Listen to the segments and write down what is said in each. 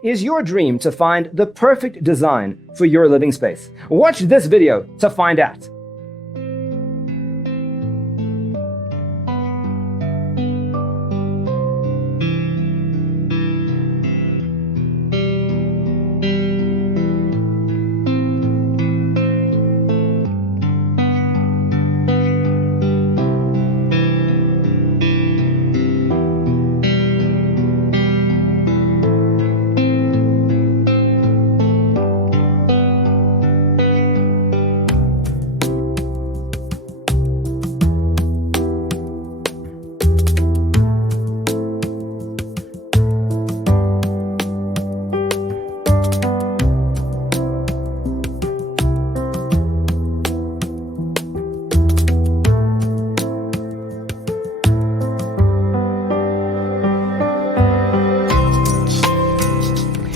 Is your dream to find the perfect design for your living space? Watch this video to find out.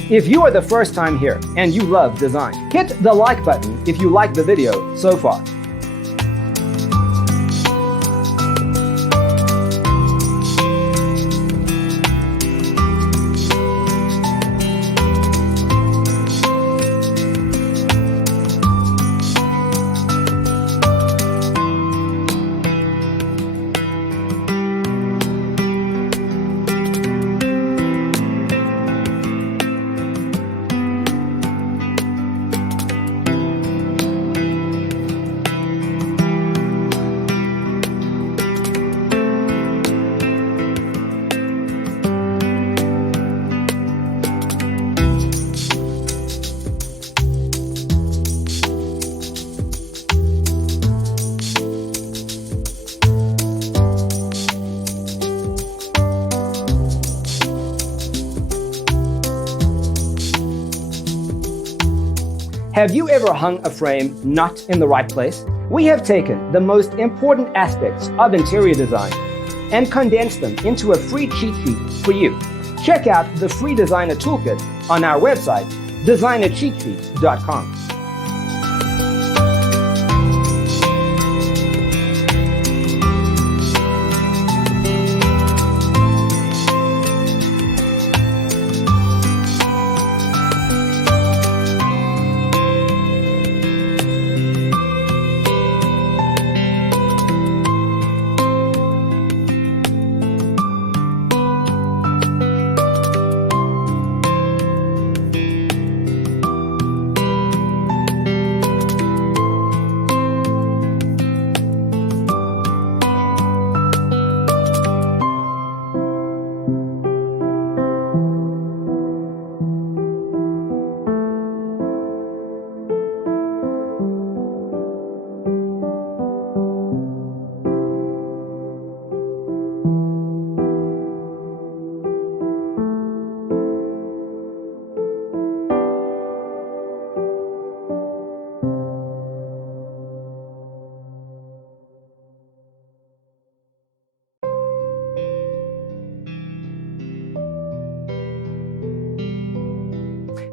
If you are the first time here and you love design, hit the like button if you like the video so far. Have you ever hung a frame not in the right place? We have taken the most important aspects of interior design and condensed them into a free cheat sheet for you. Check out the free designer toolkit on our website, designercheatsheet.com.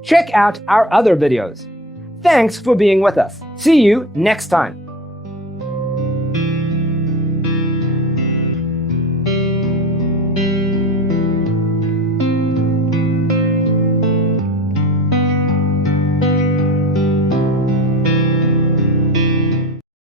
Check out our other videos. Thanks for being with us. See you next time.